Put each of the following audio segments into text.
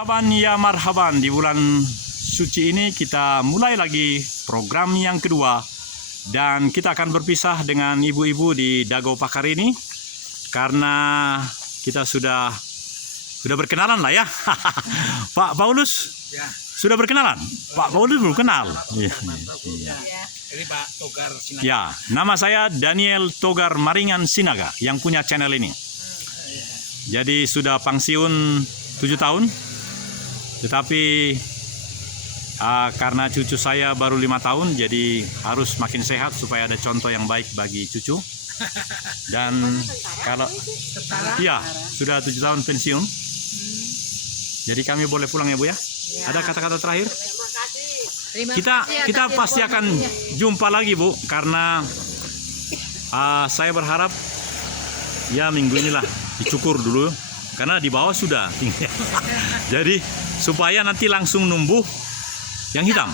Marhaban ya marhaban, di bulan suci ini kita mulai lagi program yang kedua dan kita akan berpisah dengan ibu-ibu di Dago Pakar ini karena kita sudah berkenalan lah ya. Pak Paulus ya. Sudah berkenalan. Pak Paulus belum kenal. Iya. Ini Pak Togar Sinaga. Ya, nama saya Daniel Togar Maringan Sinaga yang punya channel ini. Jadi sudah pensiun 7 tahun, tetapi karena cucu saya baru 5 tahun, jadi harus makin sehat supaya ada contoh yang baik bagi cucu. Dan kalau iya sudah 7 tahun pensiun, jadi kami boleh pulang ya Bu ya. Ada kata-kata terakhir? Kita pasti akan jumpa lagi Bu, karena saya berharap ya minggu inilah dicukur dulu karena di bawah sudah tinggi. Jadi supaya nanti langsung numbuh yang hitam.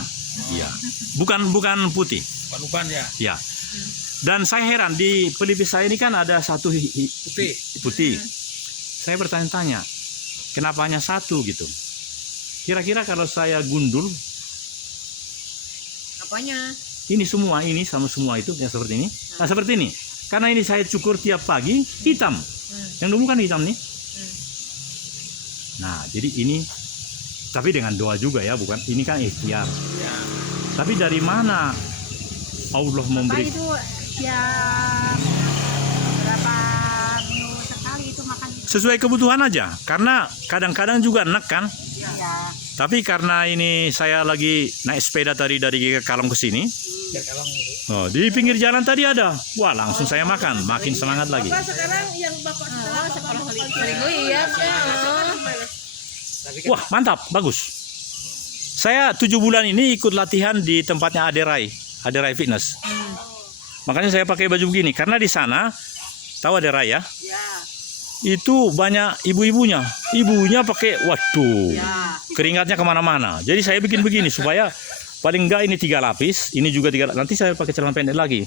Iya. Bukan putih. Paluban ya. Ya. Dan saya heran di pelipis saya ini kan ada satu putih. Saya bertanya-tanya, kenapa hanya satu gitu? Kira-kira kalau saya gundul apanya? ini semua, ini sama semua itu yang seperti ini. Nah, seperti ini. Karena ini saya cukur tiap pagi hitam. Yang dulu kan hitam nih. Nah, jadi ini tapi dengan doa juga ya, bukan? Ini kan ikhtiar. Ya. Tapi dari mana Allah memberi? Itu ya berapa minggu sekali itu makan. Sesuai kebutuhan aja. Karena kadang-kadang juga enak kan. Ya. Tapi karena ini saya lagi naik sepeda tadi dari GK Kalong ke sini. Ya, kalau Oh, di pinggir jalan tadi ada. Wah, langsung saya makan, makin semangat lagi. Sekarang yang Bapak Seminggu iya. Wah, mantap, bagus. Saya 7 bulan ini ikut latihan di tempatnya Aderai Fitness. Makanya saya pakai baju begini karena di sana tahu Aderai ya? Itu banyak ibunya pakai, waduh, keringatnya kemana-mana. Jadi saya bikin begini supaya paling enggak ini 3 lapis, ini juga 3. Nanti saya pakai celana pendek lagi.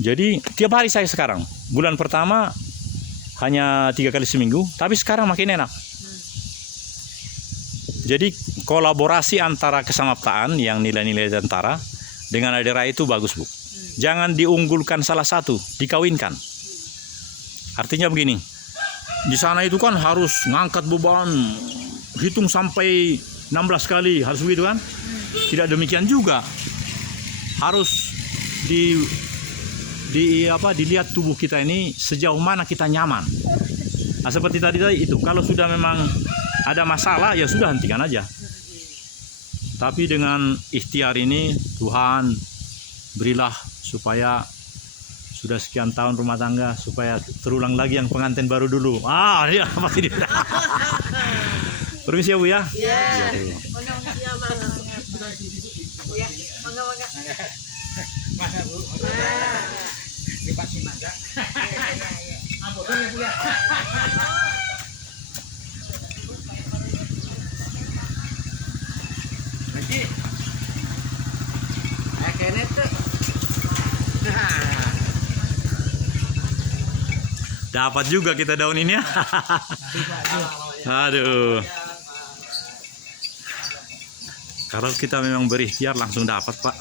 Jadi tiap hari saya sekarang. Bulan pertama hanya 3 kali seminggu, tapi sekarang makin enak. Jadi kolaborasi antara kesamaptaan yang nilai-nilai tentara dengan Aderai itu bagus Bu. Jangan diunggulkan salah satu, dikawinkan. Artinya begini, di sana itu kan harus ngangkat beban, hitung sampai 16 kali, harus begitu kan? Tidak demikian juga, harus dilihat tubuh kita ini sejauh mana kita nyaman. Nah seperti tadi itu, kalau sudah memang ada masalah ya sudah hentikan aja. Tapi dengan ikhtiar ini Tuhan berilah supaya sudah sekian tahun rumah tangga supaya terulang lagi yang pengantin baru dulu. Dia pasti dia. Permisi ya Bu ya. Iya. Mana Bu? Di Pak Sinaga. Betul ya Bu ya. Lagi. Kayaknya tuh. Dapat juga kita daun ini ya. Aduh. Kalau kita memang berikhtiar langsung dapat Pak.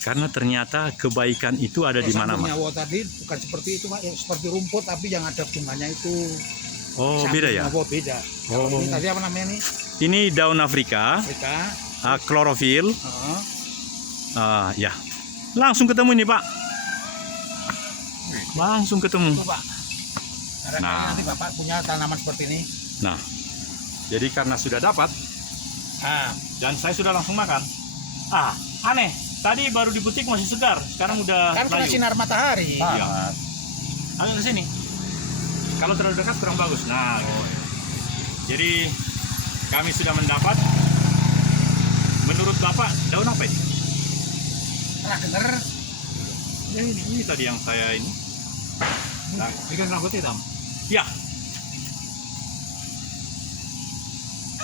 Karena ternyata kebaikan itu ada di mana-mana. Nyawa tadi bukan seperti itu Pak, yang seperti rumput tapi yang ada bunganya itu. Oh, beda ya? Beda. Oh. Ini tadi apa namanya nih? Ini daun Afrika, klorofil. Ya. Langsung ketemu ini Pak. Langsung ketemu. Itu Pak. Nah, nanti Bapak punya tanaman seperti ini. Nah, jadi karena sudah dapat, dan saya sudah langsung makan. Aneh. Tadi baru dipetik masih segar, sekarang udah kan kena layu. sinar matahari. Iya. Agak ke sini. Kalau terlalu dekat kurang bagus. Nah, gitu. Jadi kami sudah mendapat. Menurut Bapak, daun apa ini? Pernah dengar? Ya, ini tadi yang saya ini. Nah, ini kan rambut hitam. Ya.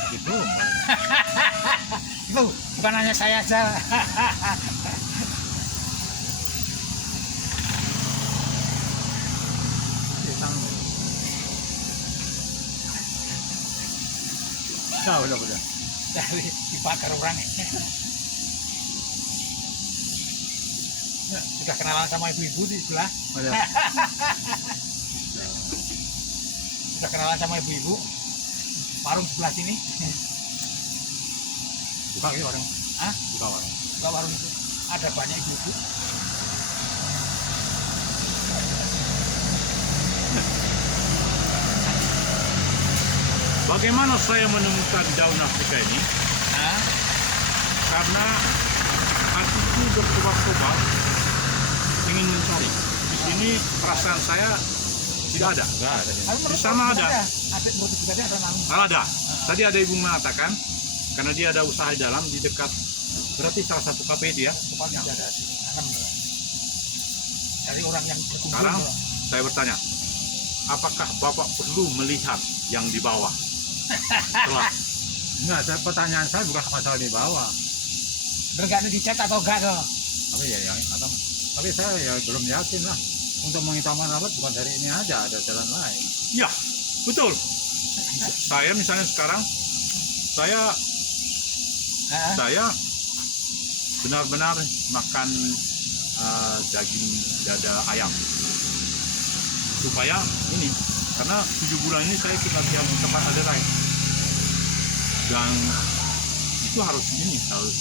Itu. Itu bukan hanya saya aja. Nah, udah. Dari dibakar orang. Ya, sudah kenalan sama ibu-ibu di sebelah. Sudah kenalan sama ibu-ibu. Warung sebelah sini. Buka gitu warung. Hah? Buka warung. Buka warung itu. Ada banyak ibu-ibu. Bagaimana saya menemukan daun Afrika ini? Hah? Karena hatiku berkobar-kobar ingin mencari. Di sini perasaan saya tidak ada. Enggak ada. Di sana ada. Ada motif tadi ada namun. Ada. Tadi ada ibu mengatakan karena dia ada usaha di dalam di dekat berarti salah satu kafe itu ya. Pokoknya ada. Dari orang yang berkumpul. Sekarang saya bertanya, apakah Bapak perlu melihat yang di bawah? Setelah Enggak, pertanyaan saya bukan masalah di bawah. Bergak dicat atau enggak tuh? Tapi ya yang tapi saya ya belum yakin lah. Untuk menghitamkan rambut bukan dari ini aja, ada jalan lain. ya, betul. Saya misalnya sekarang saya benar-benar makan daging dada ayam supaya ini karena 7 bulan ini saya ikut latihan di tempat Aderai dan itu harus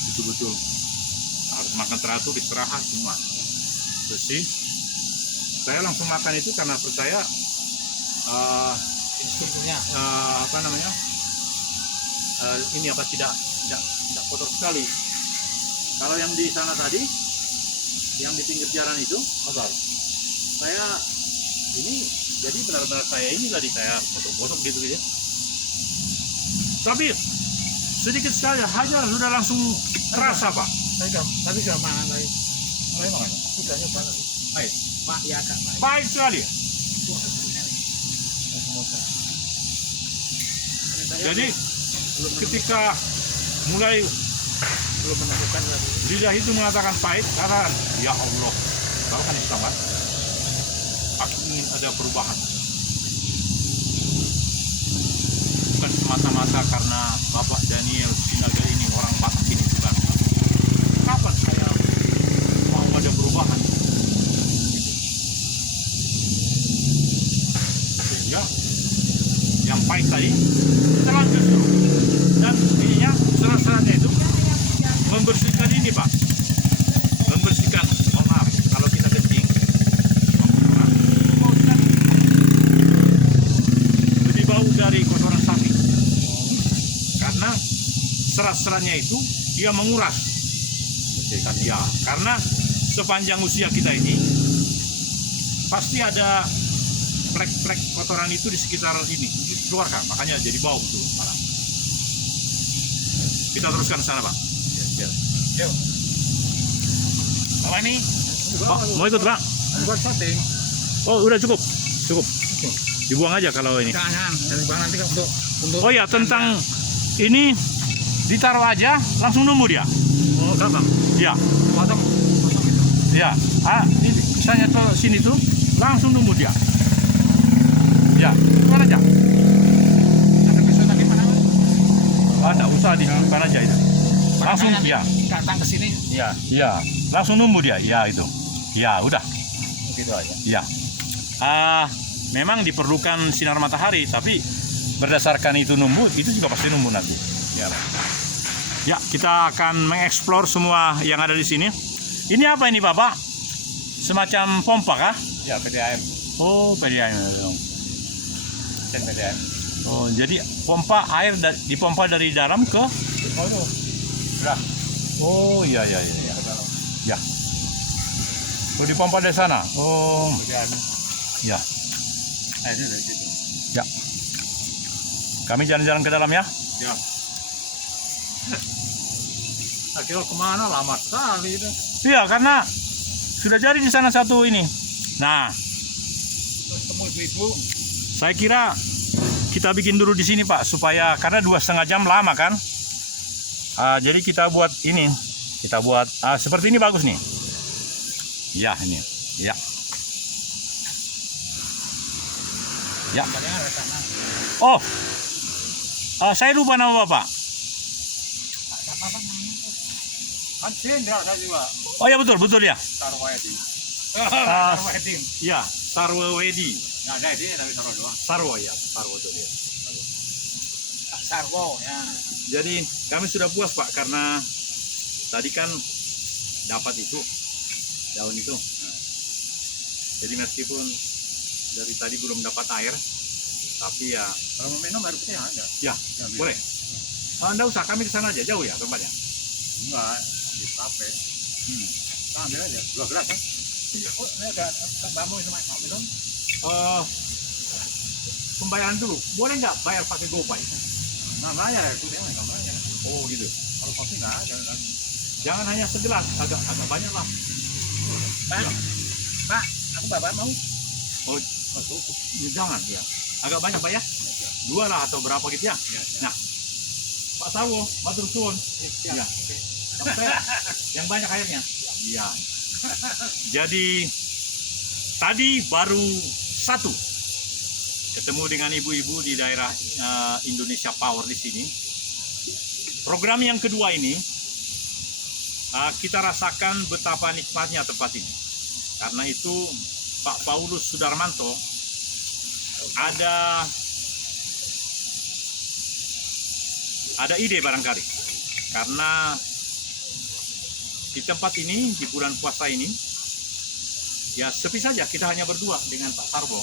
betul-betul harus makan teratur, istirahat semua bersih. Saya langsung makan itu karena percaya Instrukturnya. ini tidak kotor sekali. Kalau yang di sana tadi, yang di pinggir jalan itu kotor. Saya ini jadi benar-benar saya ini tadi saya gosok-gosok gitu ya. Tapi sedikit sekali hajar sudah langsung terasa Pak. Tapi sudah mana lagi? Mulai mana? Sudah nyoba lagi. Baik, Pak ya kak. Pak. baik sekali. Jadi ketika mulai Belum menemukan lagi. lidah itu mengatakan pahit karena ya Allah, kalau kan Islam, aku ingin ada perubahan. Bukan semata-mata karena Bapak Daniel Sinaga ini orang Batak ini bukan. Kapan saya mau ada perubahan? Sehingga yang pahit tadi kita lanjut dulu. Dan ininya serat-seratnya itu membersihkan ini Pak, membersihkan, maaf kalau kita kencing lebih bau dari kotoran sapi karena serat-seratnya itu dia menguras bersihkan ya, karena sepanjang usia kita ini pasti ada plek-plek kotoran itu di sekitar ini dikeluarkan, makanya jadi bau betul sekarang. Kita teruskan ke sana Pak. Yuk. Bapak ini Pak, mau ikut Pak? Buat setting. Oh udah cukup, dibuang aja kalau ini. jangan dari bang nanti untuk Oh ya tentang ini ditaruh aja langsung numbuh dia. Oh, gampang. Ya, Potong. ya. Ini misalnya ke sini tuh langsung numbuh dia. Ya, mana aja. ada pisau tadi mana? Enggak usah disimpan aja itu. Langsung Makanya ya. datang ke sini. Iya, Ya, langsung numbuh dia. Ya itu. Ya udah. gitu aja. Ya. Memang diperlukan sinar matahari, tapi berdasarkan itu numbuh, itu juga pasti numbuh nanti. Ya. Ya, kita akan mengeksplor semua yang ada di sini. Ini apa ini, Bapak? Semacam pompa kah? Ya, PDAM. Oh, PDAM. Dan PDAM. Oh, jadi pompa air dipompa dari dalam ke Oh, itu. Udah. Oh, iya. Ya, ke dalam. Ya. Oh, dipompa dari sana. Oh, PDAM. ya. Airnya dari situ. Ya. Kami jalan-jalan ke dalam ya. Ya. Akhirnya kemana lama sekali itu. Iya, karena sudah jadi di sana satu ini. Nah, Ketemu ibu-ibu. saya kira kita bikin dulu di sini Pak, supaya karena 2,5 jam lama kan. Jadi kita buat ini, kita buat seperti ini bagus nih. Ya ini, ya. Ya. Katanya ada sana. Oh, Saya lupa nama Bapak. Siapa Bang namanya? Kan jenderal saya juga. Oh ya betul ya. Sarwedi. Wedding. Ya, Sarwo Wedi. Nah, ada ini tapi Sarwo doang. Sarwo ya, Sarwo itu dia. Sarwo ya. Jadi kami sudah puas Pak karena tadi kan dapat itu daun itu. Jadi meskipun dari tadi belum dapat air, tapi ya Kalau mau minum air putih ada. ya boleh. Anda usah, kami ke sana aja, jauh ya tempatnya. Enggak, di kafe. Nah, ambil aja. 2 gelas kan? Oh, ini ada bambu sama Pak minum. Pembayaran dulu, boleh nggak bayar pakai GoPay? Nah, bayar itu dia nggak bayar. Oh gitu. Kalau kopi nggak ada kan. Jangan hanya segelas, agak banyak lah. Pak, aku bapak mau. Oh, ya, jangan ya. Agak banyak Pak ya. 2 lah atau berapa gitu ya. Nah, Pak Sarwo, matur suwun. Ya. Sampai yang banyak airnya. Iya. Jadi tadi baru 1 ketemu dengan ibu-ibu di daerah Indonesia Power di sini. Program yang kedua ini kita rasakan betapa nikmatnya tempat ini. Karena itu Pak Paulus Sudarmanto ada ide barangkali. Karena di tempat ini di bulan puasa ini ya sepi saja, kita hanya berdua dengan Pak Sarwo.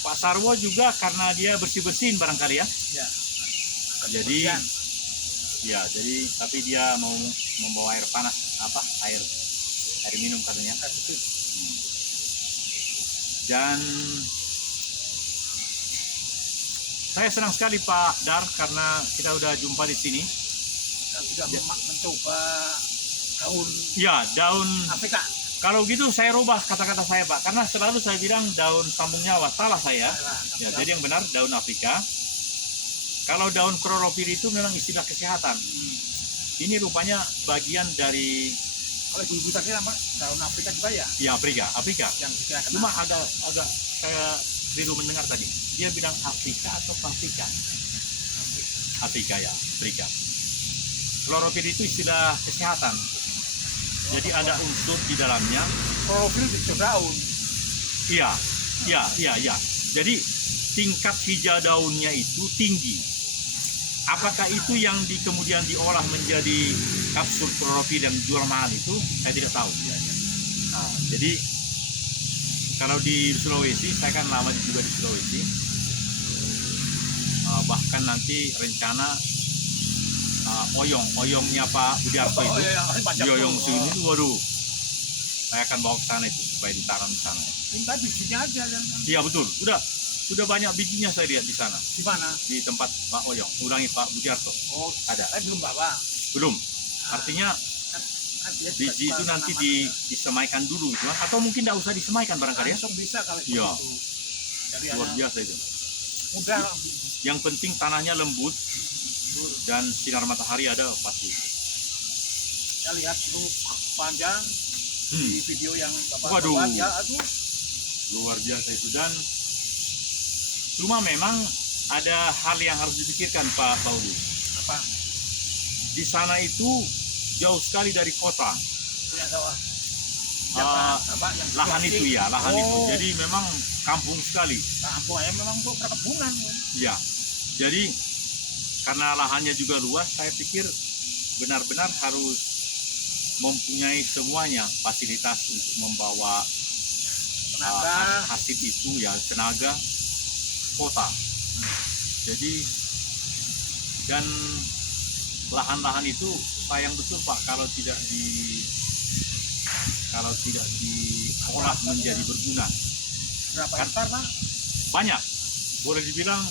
Pak Sarwo juga karena dia bersih-bersihin barangkali ya. Ya. Jadi ya, jadi tapi dia mau membawa air panas air minum katanya. Dan saya senang sekali Pak Dar karena kita udah jumpa di sini. Kita sudah mencoba daun Ya, daun Afrika. kalau gitu saya rubah kata-kata saya Pak, karena selalu saya bilang daun sambung nyawa, salah saya. Ya, jadi yang benar daun Afrika. Kalau daun klorofil itu memang istilah kesehatan. Ini rupanya bagian dari Kalau ibu-ibu tadi apa? Daun Afrika juga ya? ya Afrika. Yang kita kenal. Cuma agak saya keliru mendengar tadi. Dia bilang Afrika atau Afrika? Afrika ya, Afrika. Klorofil itu istilah kesehatan. Jadi ada unsur di dalamnya. Klorofil di daun. Iya. Jadi tingkat hijau daunnya itu tinggi. Apakah itu yang kemudian diolah menjadi kapsul klorofil yang jual mahal itu? Saya tidak tahu. Nah, jadi kalau di Sulawesi, saya kan lama juga di Sulawesi. Bahkan nanti rencana oyongnya Pak Budiarto itu, oyong sini itu, waduh, saya akan bawa ke sana itu supaya ditanam di sana. Minta bijinya aja. Iya betul, sudah banyak bijinya saya lihat di sana. Di mana? Di tempat Pak Oyong, ulangi Pak Budiarto. Oh, Ada. belum bawa. Belum. Artinya Kan dia juga biji itu jual nanti tanaman. disemaikan dulu gitu, atau mungkin tidak usah disemaikan barangkali ya. Langsung bisa kalau Iya. itu. Jadi Luar biasa itu. mudah. Yang penting tanahnya lembut dan sinar matahari ada pasti. Saya lihat itu panjang di video yang Bapak Waduh. buat ya, aduh. Luar biasa itu. Dan cuma memang ada hal yang harus dipikirkan Pak Paulus. Apa? Di sana itu jauh sekali dari kota. Itu yang sawah. Yang Lahan plastik. itu ya, lahan itu. Oh. Jadi memang kampung sekali. Kampung ya memang untuk perkebunan. Ya. Jadi karena lahannya juga luas, saya pikir benar-benar harus mempunyai semuanya fasilitas untuk membawa Tenaga. hasil itu ya, tenaga, kota. Jadi dan lahan-lahan itu sayang betul Pak kalau tidak diolah menjadi berguna. Berapa Kan- hektar Pak? Banyak, boleh dibilang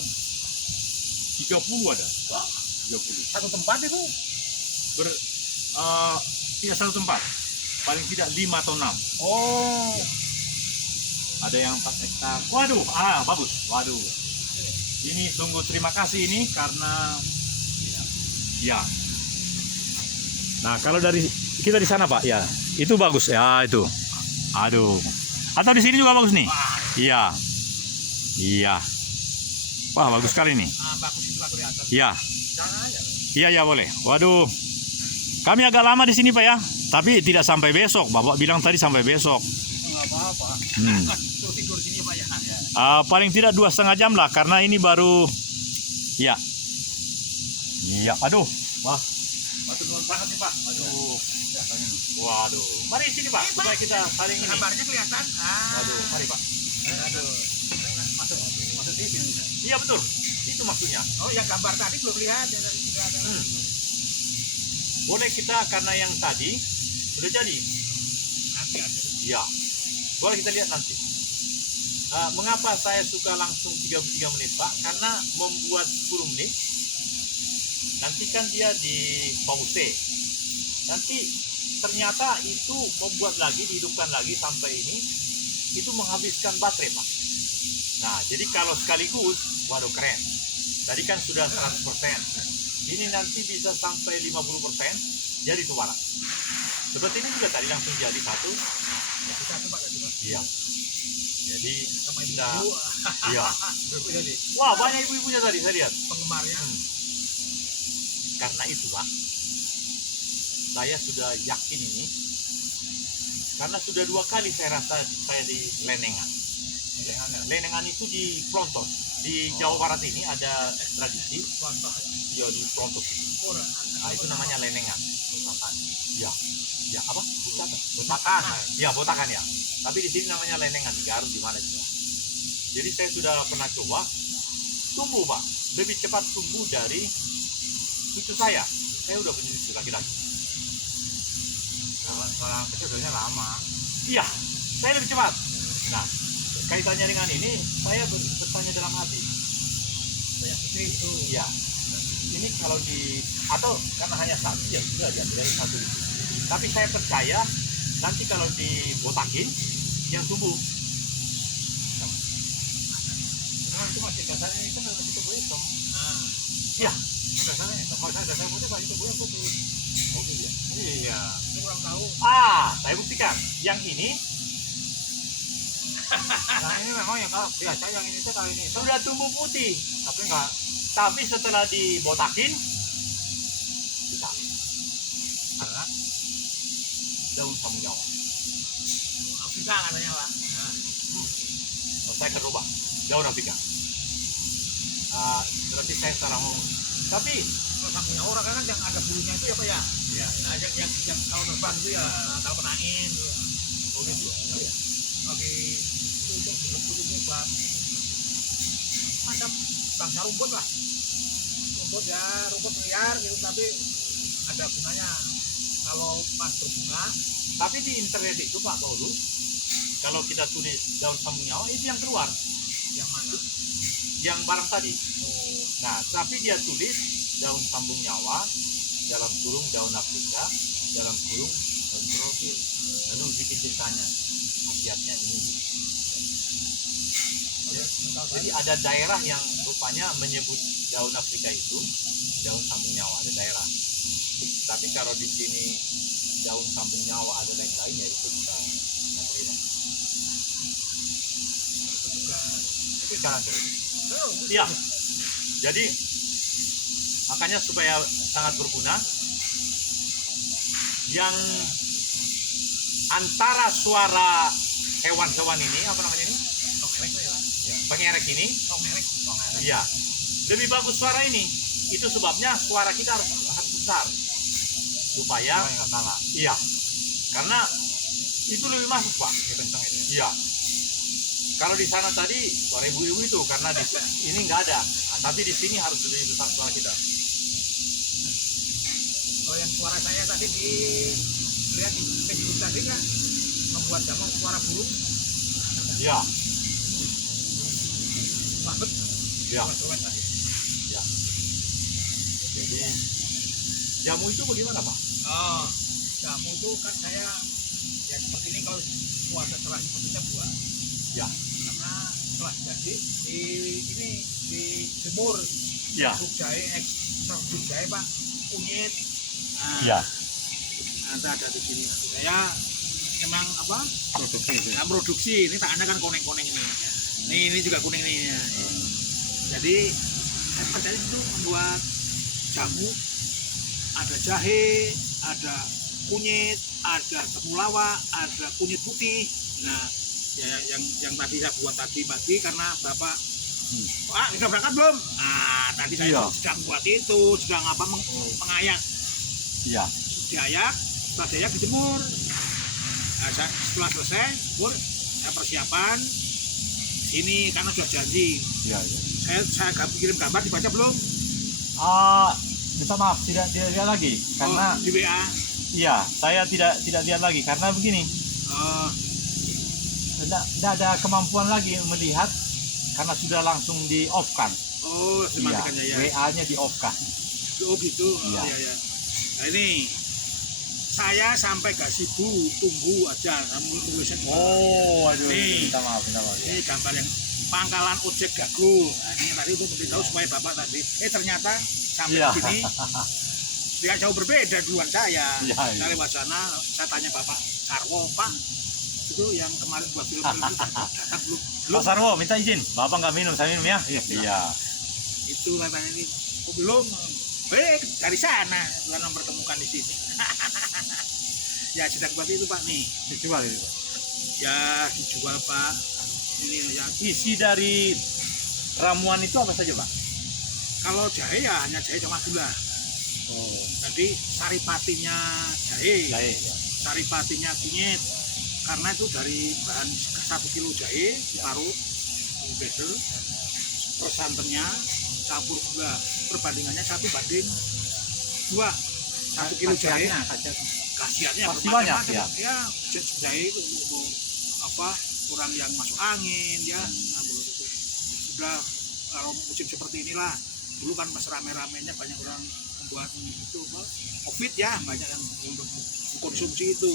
30 ada. Wah, 30. satu tempat itu. Tidak satu tempat, paling tidak 5 atau 6. Oh, Ada yang 4 hektar. Waduh, bagus. Waduh, ini sungguh terima kasih ini karena ya. Nah, kalau dari kita di sana Pak, ya itu bagus ya itu. Aduh, atau di sini juga bagus nih. Iya, iya. Wah, bagus sekali nih. Bagus itu Pak kelihatan. Iya. Jangan aja. Iya, ya boleh. Waduh. Kami agak lama di sini, Pak ya. Tapi tidak sampai besok. Bapak bilang tadi sampai besok. Nggak apa-apa. Suruh tidur sini Pak ya. Paling tidak 2,5 jam lah, karena ini baru. Ya. Iya. Aduh. Wah. Batu nuwun banget nih Pak. Aduh. Waduh. Mari sini, Pak, supaya kita saling ini. Gambarnya kelihatan. Waduh, mari, Pak. Aduh. Masuk TV. Iya, betul. Itu maksudnya. Oh, yang gambar tadi belum lihat. Yang tadi sudah ada. Boleh kita, karena yang tadi sudah jadi. Nanti ada. Iya. Boleh kita lihat nanti. Mengapa saya suka langsung 33 menit, Pak? Karena membuat 10 menit, nanti kan dia di pause. Nanti ternyata itu membuat lagi, dihidupkan lagi sampai ini, itu menghabiskan baterai, Pak. Nah, jadi kalau sekaligus, waduh keren. Tadi kan sudah 100%. Ini nanti bisa sampai 50%, jadi itu barang. Seperti ini juga tadi langsung jadi satu. Iya. Jadi kita, iya. Wah, banyak ibu-ibunya tadi saya lihat. Penggemarnya. Karena itu, Pak, saya sudah yakin ini, karena sudah 2 kali saya rasa saya di Lenengan. Lenengan itu di Plontos. Di Jawa Barat ini ada tradisi, ya di Plontos itu. Nah, itu namanya Lenengan. Ya, ya apa? Botakan. Ya, botakan ya. Tapi di sini namanya Lenengan, di Garut di mana juga. Jadi saya sudah pernah coba, tumbuh Pak, lebih cepat tumbuh dari cucu saya. Saya udah punya cucu laki-laki. Kalau kecilnya lama. Iya, saya lebih cepat. Nah, kaitannya dengan ini, saya bertanya dalam hati. Itu. Iya. Ini kalau di, atau karena hanya satu, ya sudah diambil dari satu di sini. Tapi saya percaya nanti kalau dibotakin, yang tumbuh. Nah, itu masih dasarnya itu masih tumbuh hitam. Iya. Dasarnya hitam. Kalau dasarnya putih masih tumbuhnya putih. Oh iya. Iya. Saya kurang tahu. Saya buktikan. Yang ini Nah ini memang ya kalau biasa yang ini tuh kalau ini sudah tumbuh putih, tapi enggak. tapi setelah dibotakin, hitam. Karena Daun samun Jawa. Afrika katanya Pak. Saya akan rubah. Daun Afrika. Berarti saya salah ngomong. Tapi Kalau sampingnya orang kan yang ada bulunya itu ya Pak ya. ya, Nah, yang kalau terbang itu ya kalau kena angin itu. Oh gitu. Oke. Itu untuk kulitnya Pak. Macam bangsa rumput lah. Rumput ya, rumput liar gitu tapi ada gunanya. Kalau pas berbunga, tapi di internet itu Pak Tolu, kalau kita tulis daun samun Jawa itu yang keluar, yang mana? yang barang tadi. Oh, Nah, tapi dia tulis daun sambung nyawa dalam kurung daun Afrika dalam kurung daun tropis. Lalu bikin ceritanya, khasiatnya ini. Jadi ada daerah yang rupanya menyebut daun Afrika itu daun sambung nyawa, ada daerah. Tapi kalau di sini daun sambung nyawa ada lain-lain, ya itu kita terima. itu jalan terus. Iya. Jadi makanya supaya sangat berguna, yang antara suara hewan-hewan ini, apa namanya ini? Pengerek ini, iya, lebih bagus suara ini. Itu sebabnya suara kita harus besar supaya iya, karena itu lebih masuk Pak. Iya. Kalau di sana tadi suara ibu-ibu itu karena ini nggak ada. Nah, tapi di sini harus lebih besar suara kita. Kalau yang suara saya tadi lihat di Facebook tadi kan membuat jamu suara burung. Iya. Banget. Iya. Suara tadi. Iya. Jadi jamu itu bagaimana Pak? Oh, jamu itu kan saya ya seperti ini kalau puasa setelah itu kita buat. Ya. Karena setelah jadi ini di jemur. Ya. Bubuk jahe, ekstrak bubuk jahe Pak, kunyit. Nah, Ya. Nanti ada di sini. Saya memang apa? Produksi. Nah, produksi. Ini tangannya kan kuning-kuning ini. Ini juga kuning nih. Ya. Jadi kerjanya itu membuat jamu, ada jahe, ada kunyit, ada temulawak, ada kunyit putih. Nah, ya yang tadi saya buat tadi pagi karena Bapak Pak sudah berangkat belum? Nah, tadi saya Iya. sedang buat itu, sedang apa mengayak. Iya. Diayak, setelah diayak dijemur. Nah, setelah selesai, saya persiapan. Ini karena sudah janji. Iya, iya. Saya kirim gambar, dibaca belum? Minta maaf, tidak lihat lagi karena di WA. iya, saya tidak lihat lagi karena begini, Oh, tidak ada kemampuan lagi melihat karena sudah langsung di off kan. oh, Iya, dimatikan ya. WA-nya di off kan. Oh gitu. Oh, Iya. iya. Nah ini saya sampai gak sibuk, tunggu aja. Kamu tulisnya juga. Oh, aduh, Nih. minta maaf. Ini gambar yang pangkalan ojek Gago. Nah, ini tadi untuk memberitahu supaya Bapak tadi. Ternyata sampai Iya. di sini dia jauh berbeda duluan saya. Iya, iya. Saya lewat sana, saya tanya Bapak Sarwo, Pak, itu yang kemarin buat film-film itu datang belum? Pak Sarwo, minta izin. Bapak nggak minum, saya minum ya. Iya. Itu katanya ini, oh, belum. Dari sana lalu mempertemukan di sini. Ya sedang buat itu Pak nih. Dijual itu. Ya dijual Pak. Ini ya. Isi dari ramuan itu apa saja, Pak? Kalau jahe ya hanya jahe sama gula. Oh, Jadi saripatinya jahe, jahe. Ya. saripatinya kunyit. Karena itu dari bahan 1 kilo jahe, parut, bedel, terus santannya, campur gula. Perbandingannya 1:2. 1 kilo jahe. Khasiatnya Pasti banyak, bermacam-macam. Ya, jahe itu untuk apa? Orang yang masuk angin ya. Nah, sudah kalau musim seperti inilah, dulu kan masih rame-ramenya banyak orang membuat itu apa? Covid ya, banyak yang untuk mengkonsumsi itu.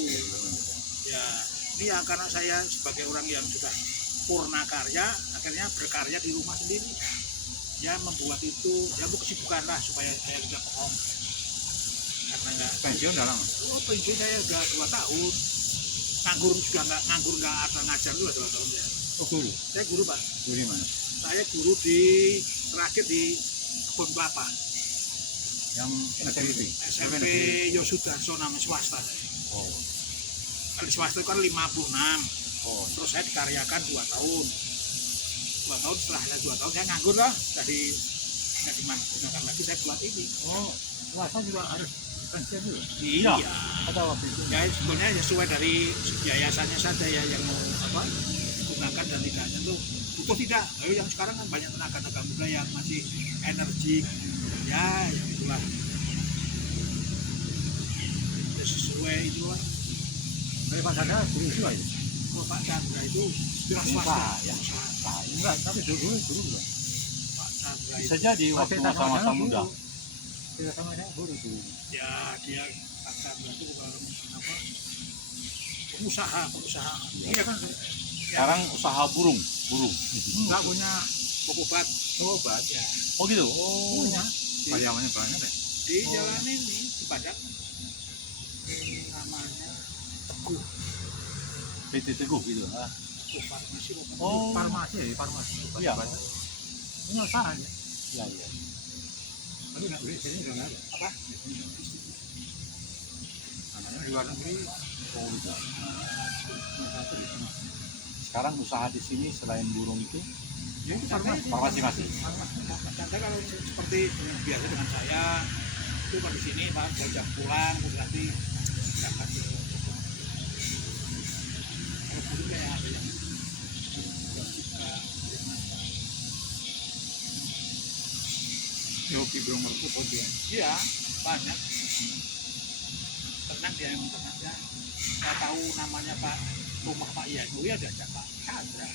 Ya, ini ya karena saya sebagai orang yang sudah purna karya, akhirnya berkarya di rumah sendiri. Ya membuat itu, ya untuk kesibukan lah supaya saya tidak bohong. Karena enggak Pensiun udah lama. oh, pensiun saya udah 2 tahun. Nganggur juga nggak ada ngajar juga 2 tahun ya. Oh, guru. Saya guru Pak. Guru di mana? Saya guru terakhir di kebun kelapa. Yang negeri itu. SMP Yosudarso namanya swasta saya. Oh. Kalau di swasta itu kan 56. Oh. Terus saya dikaryakan 2 tahun. 2 tahun setelah saya 2 tahun saya nganggur lah. Jadi nggak dimanfaatkan lagi saya buat ini. Oh, puasa juga harus pensiun dulu. Iya. Iya. Ada waktu itu. Ya sebetulnya sesuai dari yayasannya saja ya yang mau apa gunakan dan tidaknya tuh butuh tidak. Ayo yang sekarang kan banyak tenaga muda yang masih energik ya itulah ya, sesuai itu lah. Dari Pak Chandra guru juga itu. Kalau Pak Chandra itu jelas Usaha, swasta ya. usaha. Enggak, tapi guru juga. Pak Chandra Bisa itu jadi waktu masa-masa muda. Tidak sama dengan guru tuh. ya dia Pak Chandra itu bukan apa pengusaha iya kan Sekarang usaha burung. nggak punya obat ya Oh gitu. Oh. Punya. Karyawannya banyak ya. di jalan ini di Padang namanya Teguh PT Teguh gitu. Farmasi Oh. Farmasi. Iya. Punya usaha aja. Iya, iya. Tapi nggak beli sini udah nggak ada. apa Namanya di luar negeri. Oh, gitu. Sekarang usaha di sini selain burung itu Ya itu farmasi. farmasi masih. Contohnya kalau seperti biasa dengan saya itu kan di sini Pak jam pulang terus nanti berangkat ke kalau dulu kayak ada yang Hoki belum berpuput ya. iya banyak ternak dia yang ternaknya saya tahu namanya Pak rumah Pak Iya itu ya diajak Pak Chandra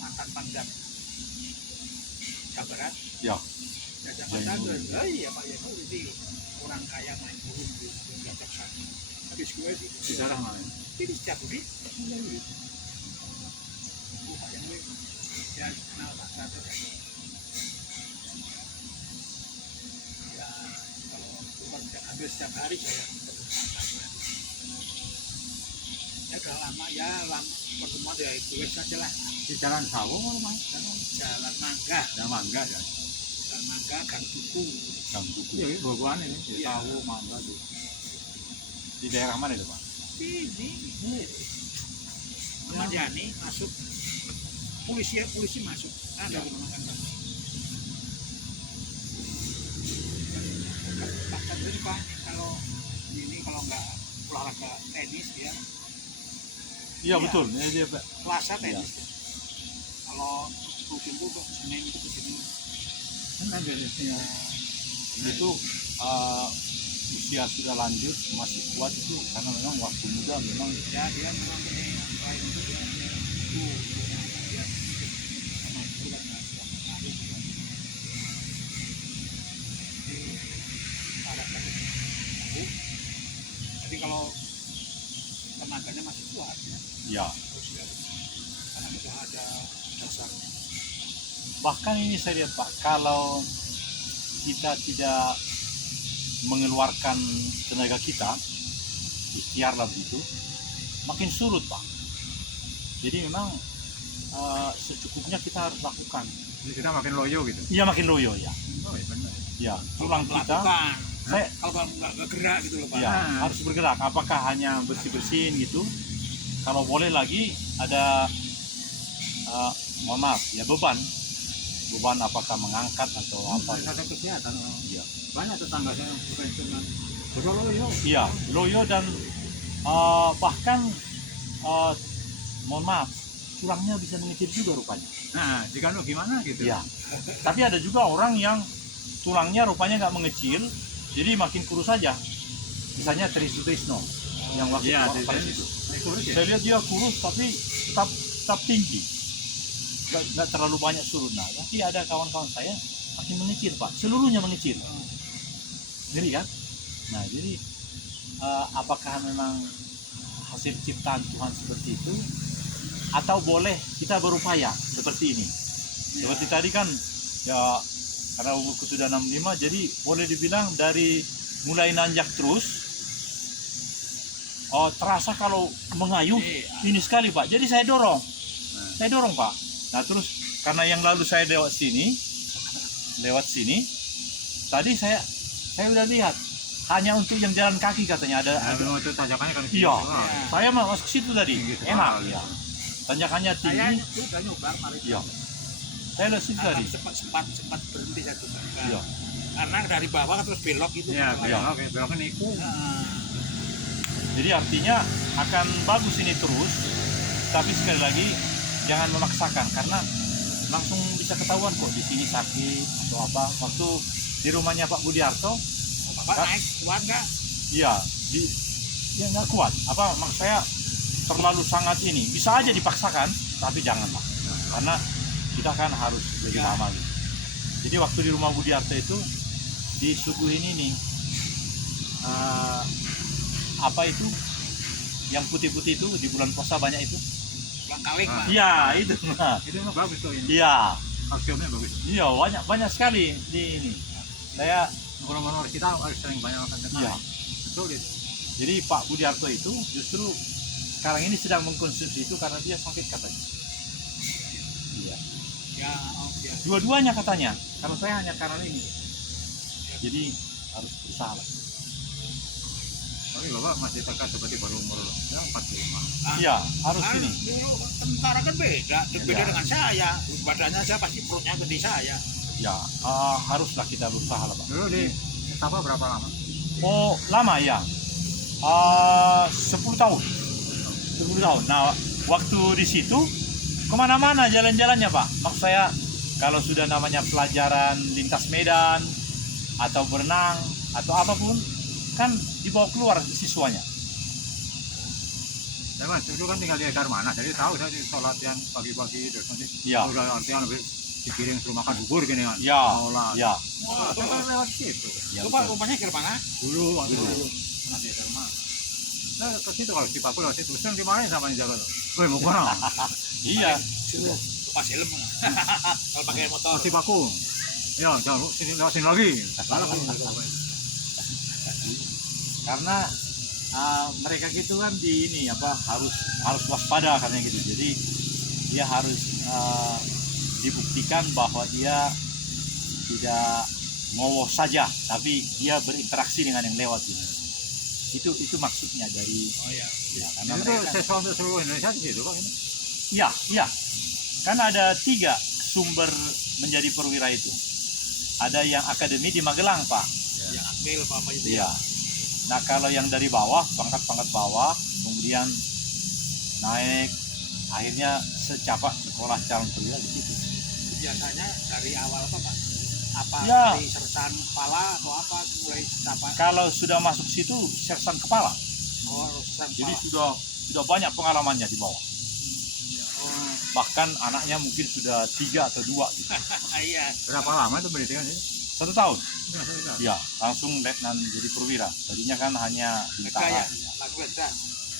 makan panggang Jabarat Ya. diajak Pak Chandra oh iya Pak Iya itu orang kaya main burung di diajak sana habis gue Di daerah mana? ini setiap hari Pak yang gue ya kenal Pak Chandra ya kalau bukan hampir setiap hari saya ketemu Pak Chandra ya udah lama ya pertemuan ya itu saja lah Di Jalan Sawo malah Mas. jalan mangga Jalan Mangga ya. warga Gang Duku. Iya, buah-buahan ini. Iya. Tahu, mangga tuh. Di daerah mana itu, Pak? Sini. Ahmad Yani masuk. Polisi masuk. Ada di mana kan? Bahkan jadi Pak, kalau ini kalau nggak olahraga tenis ya, Iya, Iya. betul. Ini dia, Pak. Selasa tenis. Kalau rutin itu kok Senin itu ke sini. Kan ada ya. Itu usia sudah lanjut masih kuat itu karena memang waktu muda memang Ya dia memang ini selain itu dia dia sama itu kan ngaruh juga. Jadi ada sakit aku. Tapi kalau tenaganya masih kuat ya. ya Usia karena sudah ada dasarnya. bahkan ini saya lihat Pak, kalau kita tidak mengeluarkan tenaga kita ikhtiarlah begitu makin surut Pak. Jadi memang secukupnya kita harus lakukan. Jadi kita makin loyo gitu. Iya makin loyo ya. Oh, iya benar. Ya tulang kita Lakukan. saya Kalau nggak gerak gitu loh Pak. ya harus bergerak. Apakah hanya bersih-bersihin gitu? Kalau boleh lagi ada mohon maaf ya beban apakah mengangkat atau apa? Ada kesehatan. Iya. Banyak tetangga saya yang pensiunan. Betul loyo. Iya, loyo dan bahkan mohon maaf, tulangnya bisa mengecil juga rupanya. Nah, jika lu gimana gitu? Iya. Tapi ada juga orang yang tulangnya rupanya nggak mengecil, jadi makin kurus saja. Misalnya Trisno yang waktu Iya, paling itu. kurus ya. Saya lihat dia kurus tapi tetap tinggi, nggak terlalu banyak surut. Nah, tapi ada kawan-kawan saya makin mengecil Pak, seluruhnya mengecil. Jadi kan? Nah, jadi apakah memang hasil ciptaan Tuhan seperti itu atau boleh kita berupaya seperti ini? Seperti tadi kan ya karena umurku sudah 65 jadi boleh dibilang dari mulai nanjak terus terasa kalau mengayuh ini sekali Pak. Jadi saya dorong. Pak. Nah, terus karena yang lalu saya lewat sini tadi saya udah lihat hanya untuk yang jalan kaki katanya ada Nah, itu tanjakannya kan. iya Wah, saya mau masuk situ tadi Tinggi sekali. enak ya tanjakannya Saya tinggi sudah nyoba kemarin. iya saya lihat situ tadi sempat berhenti satu kali. iya Karena dari bawah kan terus belok gitu. Iya, Pak. Iya. belok, beloknya niku. Nah, jadi artinya akan bagus ini terus tapi sekali lagi jangan memaksakan karena langsung bisa ketahuan kok di sini sakit atau apa waktu di rumahnya Pak Budiarto Bapak naik kuat nggak? iya dia nggak kuat apa maksud saya terlalu sangat ini bisa aja dipaksakan tapi jangan Pak karena kita kan harus lebih Ya. lama gitu. Jadi waktu di rumah Budiarto itu disuguhin ini apa itu yang putih-putih itu di bulan puasa banyak itu Pulang kawing Ah. Pak. iya itu Itu mah bagus tuh ini. iya Kalsiumnya bagus. iya banyak sekali di ini saya Kalau menurut kita harus sering banyak makan kentang. iya Betul gitu. jadi Pak Budiarto itu justru sekarang ini sedang mengkonsumsi itu karena dia sakit katanya iya Ya, ya. dua-duanya katanya kalau saya hanya karena ini jadi harus berusaha lah. Tapi Bapak masih tegas seperti baru umur ya, 45. Iya harus Kan ini dulu tentara kan beda Ya. dengan saya. Badannya saya pasti perutnya gede saya. ya haruslah kita berusaha lah Pak. Dulu di Sapa berapa lama? Oh lama ya 10 tahun nah waktu di situ kemana-mana jalan-jalannya Pak maksud saya kalau sudah namanya pelajaran lintas medan atau berenang atau apapun kan dibawa keluar siswanya Ya Mas, dulu kan tinggal di Darmana, jadi tahu saya di latihan pagi-pagi terus nanti Iya. udah latihan lebih dikirim suruh makan bubur gini kan. ya Olah. ya Wah, saya kan lewat situ. ya Lu Pak betul. rumahnya ke mana? Dulu waktu masih Darmana. Nah, ke situ kalau di Papua lewat situ, sering dimarahin sama yang jaga tuh. Woi, mau kemana? iya Lu pas helm. Kalau pakai motor. Masih Paku. Ya, jangan sini lewat sini lagi. karena mereka gitu kan di ini apa harus waspada katanya gitu jadi dia harus dibuktikan bahwa dia tidak ngowoh saja, tapi dia berinteraksi dengan yang lewat ini. Itu maksudnya dari Oh ya. ya, karena Itu mereka, siswa untuk seluruh Indonesia di situ Pak ini. ya, karena ada 3 sumber menjadi perwira itu. Ada yang akademi di Magelang, Pak. Yang akmil apa itu Iya. Nah, kalau yang dari bawah, pangkat-pangkat bawah, kemudian naik, akhirnya secapak sekolah calon perwira di situ. biasanya dari awal apa Pak? Apa Ya. dari sersan kepala atau apa mulai capai? Kalau sudah masuk situ, sersan kepala. Oh, sersan Jadi kepala. sudah banyak pengalamannya di bawah. Oh, Bahkan anaknya mungkin sudah 3 atau 2 gitu. iya. Berapa lama itu pendidikan ini? 1 tahun. Nah, saya tahu. Ya, langsung letnan jadi perwira. Tadinya kan hanya Lega bintara. ya, lagu lega.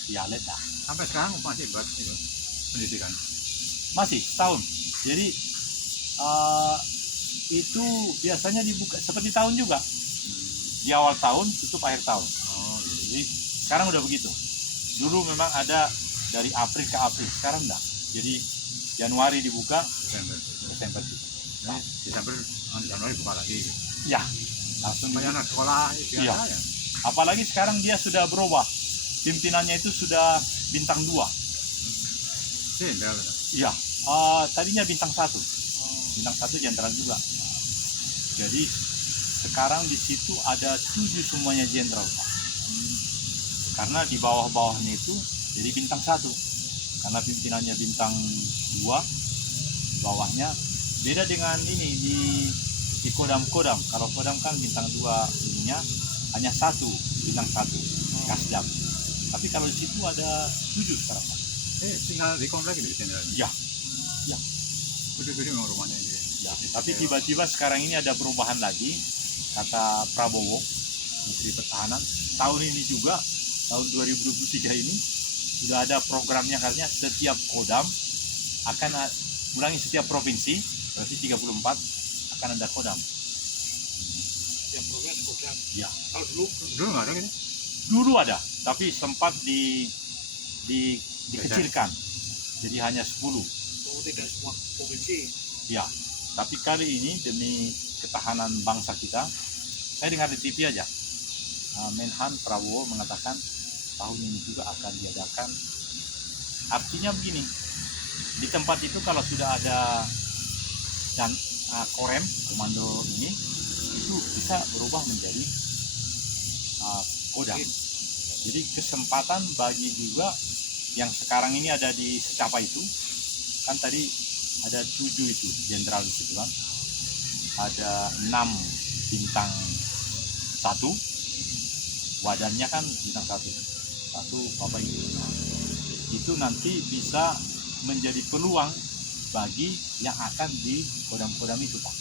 Ya, letnan. Sampai sekarang masih buat itu pendidikan. Masih setahun. Jadi itu biasanya dibuka seperti tahun juga. Di awal tahun, tutup akhir tahun. Oh, gitu. Jadi sekarang udah begitu. Dulu memang ada dari April ke April, sekarang enggak. Jadi Januari dibuka, Desember. Desember tutup. Jadi Desember Januari buka lagi. Ya, langsung Banyak anak sekolah biasa Iya. ya. Apalagi sekarang dia sudah berubah. Pimpinannya itu sudah bintang 2. Jenderal. Iya. Tadinya bintang 1. Bintang 1 jenderal juga. Jadi sekarang di situ ada 7 semuanya jenderal, Pak. Karena di bawah-bawahnya itu jadi bintang 1. Karena pimpinannya bintang 2, bawahnya beda dengan ini di kodam-kodam. Kalau kodam kan bintang 2 ininya hanya 1 bintang 1 kasdam. Tapi kalau di situ ada 7 sekarang, Pak. Tinggal di komplek di jenderal. Ya, ya. Gede-gede memang rumahnya ini. Ya, tapi tiba-tiba sekarang ini ada perubahan lagi, kata Prabowo, Menteri Pertahanan, tahun ini juga, tahun 2023 ini, sudah ada programnya katanya setiap kodam akan ulangi setiap provinsi, berarti 34 akan ada kodam. Yang program program. Ya, Kalau dulu Dulu nggak ada gitu. dulu ada, tapi sempat dikecilkan, jadi hanya 10. tidak semua provinsi. Ya, tapi kali ini demi ketahanan bangsa kita, saya dengar di TV aja, Menhan Prabowo mengatakan tahun ini juga akan diadakan. Artinya begini, di tempat itu kalau sudah ada dan korem komando ini, itu bisa berubah menjadi kodam. Jadi kesempatan bagi juga yang sekarang ini ada di secapa itu, kan tadi ada 7 itu jenderal di situ kan, ada 6 bintang 1, wadannya kan bintang 1 Bapak Ibu. Itu nanti bisa menjadi peluang bagi yang akan di kodam-kodam itu, Pak.